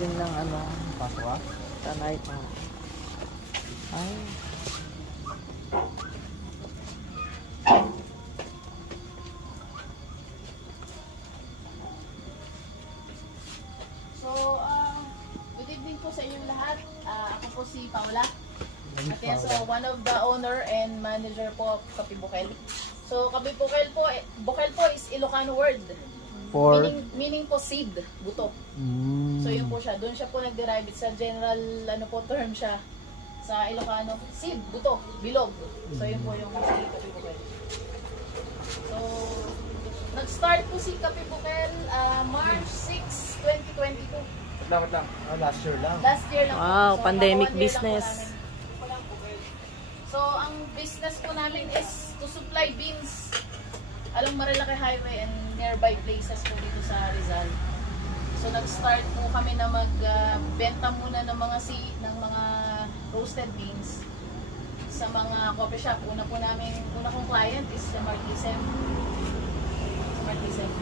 galing ng ano, Paswa? Tanay pa. Ay. So, good evening po sa inyong lahat. Ako po si Paula. At yan, so one of the owner and manager po of Kape Bukel. So, Kape Bukel po is Ilocano word. For? Meaning po seed, buto. So, yun po siya. Doon siya po nag-derive. It's a general term siya sa Ilocano. Seed, buto, bilog. So, yun po yung si Kape Bukel. So, nag-start po si Kape Bukel March 6, 2022. Wait lang. Last year lang. Last year lang Wow, po. So, pandemic naka 1 year business. lang po namin. So, ang business po namin is to supply beans along Marilaki Highway and nearby places po dito sa Rizal. So, nag-start po kami na magbenta muna ng mga roasted beans sa mga coffee shop. Una kong client is sa Marquisem.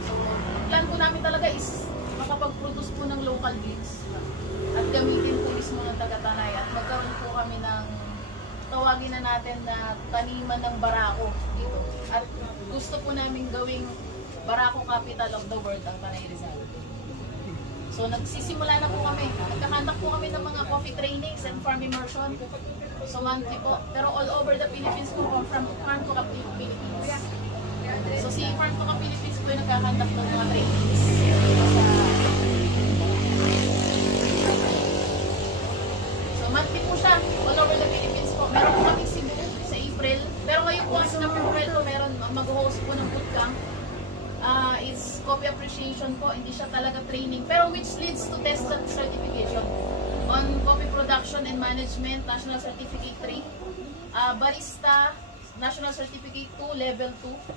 So, plan po namin talaga is makapag-produce po ng local beans at gamitin po mismo ng taga-Tanay at magkaroon po kami ng tawagin na natin na taniman ng barako dito. At gusto po namin gawing barako capital of the world ang Tanay Rizal. So nagsisimula na po kami. Nagkakandak po kami ng mga coffee trainings and farm immersion. So monthly po. Pero all over the Philippines po, from Farm to Cup Philippines. So si Farm to Cup Philippines po yung nagkakandak ng mga trainings. So monthly po siya. All over the Philippines po. Meron po kami Cebu sa April. Pero ngayon po, sa number 12 po, mag-host po ng bootcamp. Is coffee appreciation po. Hindi siya talaga training. Pero which leads to tested certification on coffee production and management, National Certificate 3. Barista, National Certificate 2, Level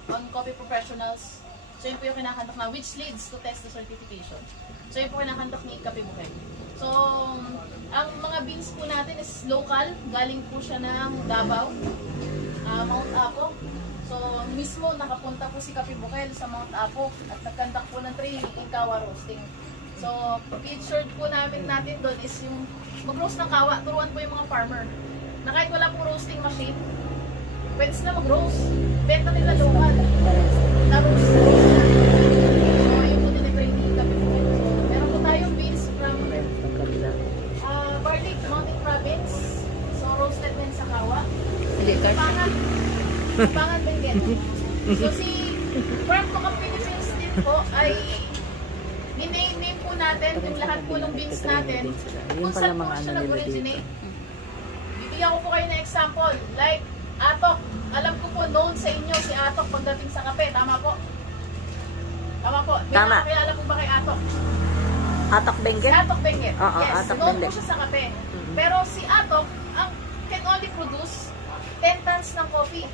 2 on coffee professionals. So yun po yung kinakandak na, which leads to test the certification. So yun po kinakandak ni Kape Bukel. So, ang mga beans po natin is local. Galing po siya ng Davao, Mount Apo. So, mismo nakapunta po si Kape Bukel sa Mount Apo at nagkandak po ng training in kawa roasting. So, featured po natin doon is yung mag-roast ng kawa. Turuan po yung mga farmer na kahit wala pong roasting machine, pwede sila mag-roast. Benta nila local. Na-roast. So, yun po din-training ni Kape Bukel. So, meron po tayong beans from Barlic, Mountain Province. So, roasted din sa kawa. Pangan Benguet. So, si Farm to Cup Philippines din po ay name po natin yung lahat po ng beans natin kung saan po siya nag-originate. Bibigyan ko po kayo ng example. Like, Atok. Alam ko po, known sa inyo si Atok pagdating sa kape. Tama po? Tama po. May nakakilala po ba kay Atok? Atok Benguet? Si Atok Benguet. Yes, Atok known Benguet. po siya sa kape. Pero si Atok can only produce 10 tons ng coffee.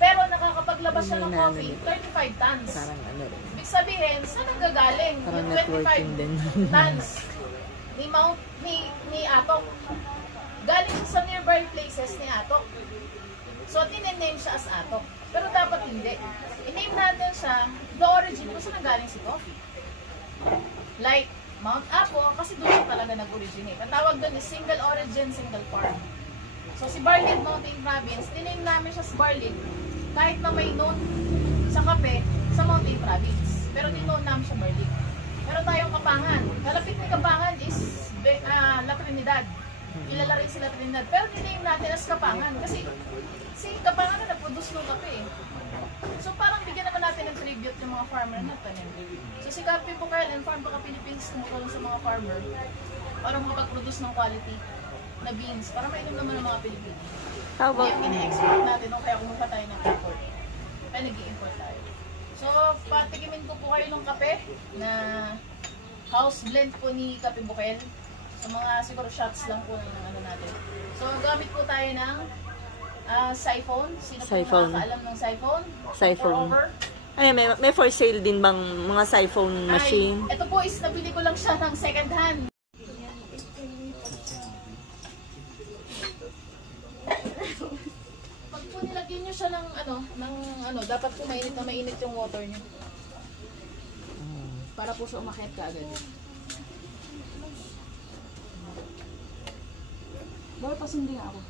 Pero nakakapaglabas siya ng coffee, 35 tons. Parang ano rin. Ibig sabihin, saan nanggagaling yung 25 tons ni Atok? Galing sa nearby places ni Atok. So, tinename siya as Atok. Pero dapat hindi. I-name natin siya, the origin kung saan nanggaling si coffee. Like, Mount Apo, kasi doon siya talaga nag-originate. Ang tawag doon is single origin, single farm. So, si Barlic Mountain Province, tiname namin siya sa Barlic, kahit na may known sa kape sa Mountain Province. Pero din-known namin siya Barlic. Meron tayong Kapangan. Kalapit ni Kapangan is La Trinidad. Kilala rin sila Trinidad. Pero diname natin as Kapangan. Kasi si Kapangan na nag-produce ng kape. So parang bigyan naman natin ng tribute yung mga farmer na tanim. So si Kape Bukel and Farm to Cup Philippines tumutulong sa mga farmer para makapag-produce ng quality na beans para mainom naman ng mga Pilipino. How about Yung ina-export natin, no? Kaya kumuha tayo ng import. Kaya nag-i-import tayo. So, patikimin ko po kayo ng kape na house blend po ni Kape Bukel. Sa mga siguro shots lang po ng ano natin. So, gamit po tayo ng siphon. Sino po nakakaalam ng siphon? Siphon. Ay, may for sale din bang mga siphon machine? Ay, ito po is nabili ko lang siya ng second hand. Pag po nilagyan nyo siya ng dapat po mainit na mainit yung water nyo. Para po siya umakyat ka agad. Bawal pasindi nga ako.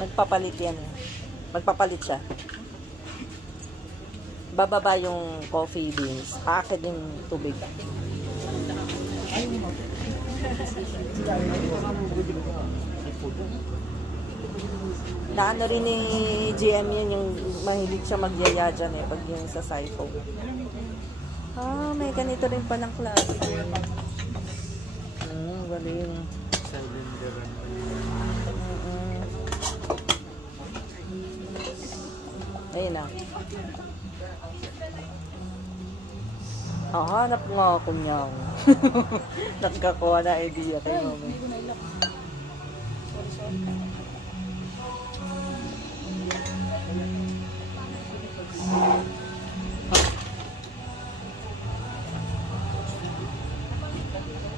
Nagpapalit yan. Magpapalit siya. Bababa yung coffee beans. Aakit yung tubig. Naano rin ni GM yan yung mahilig siya magyaya dyan eh. Pag yung sa siphon. Ah, may ganito rin palang klase. Galing. Ayun na. Hanap nga ako niyan. Nagkakuha na idea kay mami.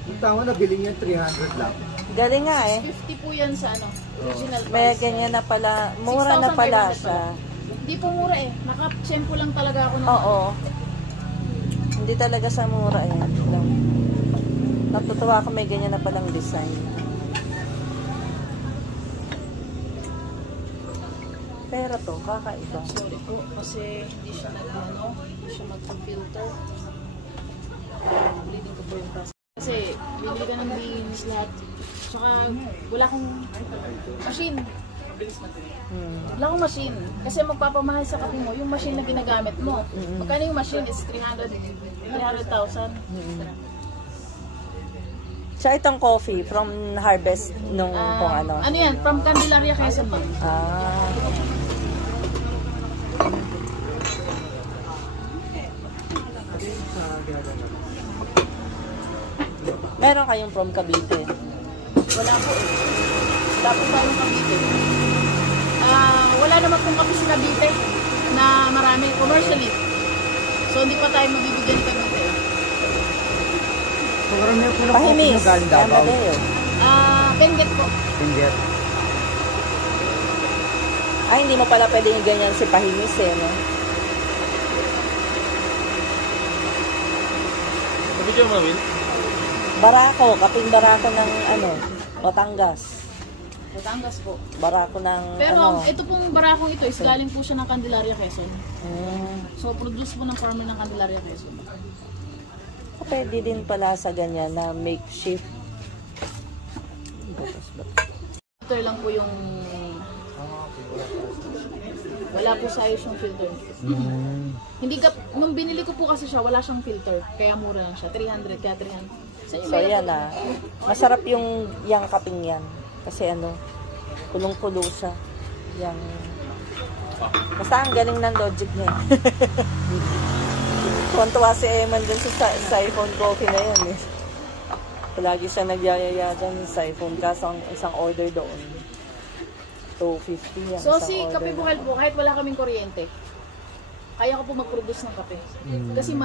Yung tama na bilhin niya 300 lang. Galing nga eh. 50 po yan sa ano, original May price. ganyan na pala. Mura na pala 6,500 siya. Hindi po mura eh. Naka-tsempo lang talaga ako ng Oo. Hindi talaga sa mura eh. Natutuwa ako may ganyan na palang design. Pero to, kakaiba. Sorry po, kasi hindi siya hindi siya mag-filter. Bleeding ko po yung process. Kasi, bibili ka ng beans lahat. Tsaka, wala akong machine. Wala akong machine. Kasi magpapamahal sa kape mo, yung machine na ginagamit mo. Magkano yung machine is 300,000. So, itong coffee from Harvest nung kung ano. Ano yan? From Candelaria, Quezon ma'am. Ah. Meron kayong from Cavite? Wala po eh. Wala po tayong Cavite. Wala naman pong kape sa Cavite na marami commercially. So hindi pa tayo mabibigyan ni Cavite. So karamihan po ng coffee Pahimis. nyo galing Davao. Benguet po. Benguet. Ay, hindi mo pala pwede yung ganyan si Pahimis eh, no? Nabidyo mo, Will? Barako, kaping barako ng ano, Batangas. Batangas po. Barako ng Pero ano. ito pong barakong ito is galing po siya ng Candelaria, Quezon. Mm. So produce po ng farmer ng Candelaria, Quezon. Pwede din pala sa ganyan na makeshift. Filter lang po yung wala po sa ayos yung filter. Hindi ka, nung binili ko po kasi siya, wala siyang filter. Kaya mura lang siya. 300, kaya 300. So yan ah. Masarap yung yang kaping yan. Kasi ano, kulong-kulo siya. Yang... Basta ang galing ng logic niya. Tuwan-tuwa si Eman dun sa siphon coffee na yan eh. Palagi siya nagyayaya dyan sa siphon kasi isang order doon. 250 yan. So isang si order. Kape Bukal po, kahit wala kaming kuryente, kaya ko po mag-produce ng kape. Kasi